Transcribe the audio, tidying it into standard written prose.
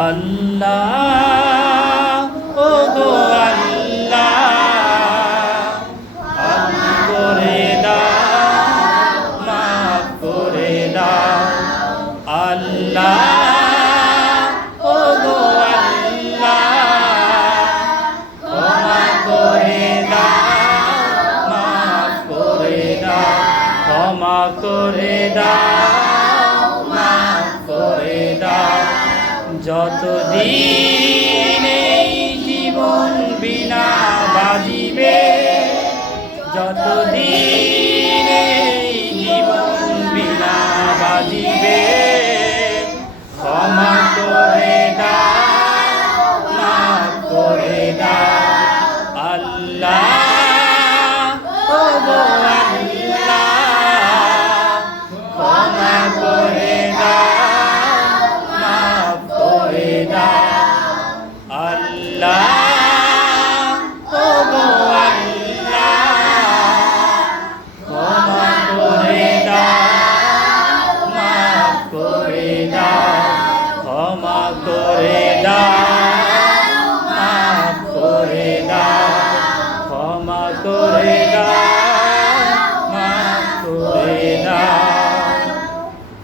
আল্লাহ ও গো আল্লাহ মাফ করে দাও, মাফ করে দাও আল্লাহ ও গো আল্লাহ ক্ষমা করে দাও, মাফ করে দাও, ক্ষমা করে দাও, মাফ করে দাও। যতদিন এই জীবন বিনা বাজিবে, যতদিন এই জীবন বিনা বাজিবে, ক্ষমা করে দাও, মাফ করে দাও আল্লাহ ও গো আল্লাহ ক্ষমা করে দাও, মাফ করে দাও আল্লাহ ও গো আল্লাহ ক্ষমা করে দাও, মাফ করে দাও, ক্ষমা করে দাও, মাফ করে দাও, ক্ষমা করে দাও।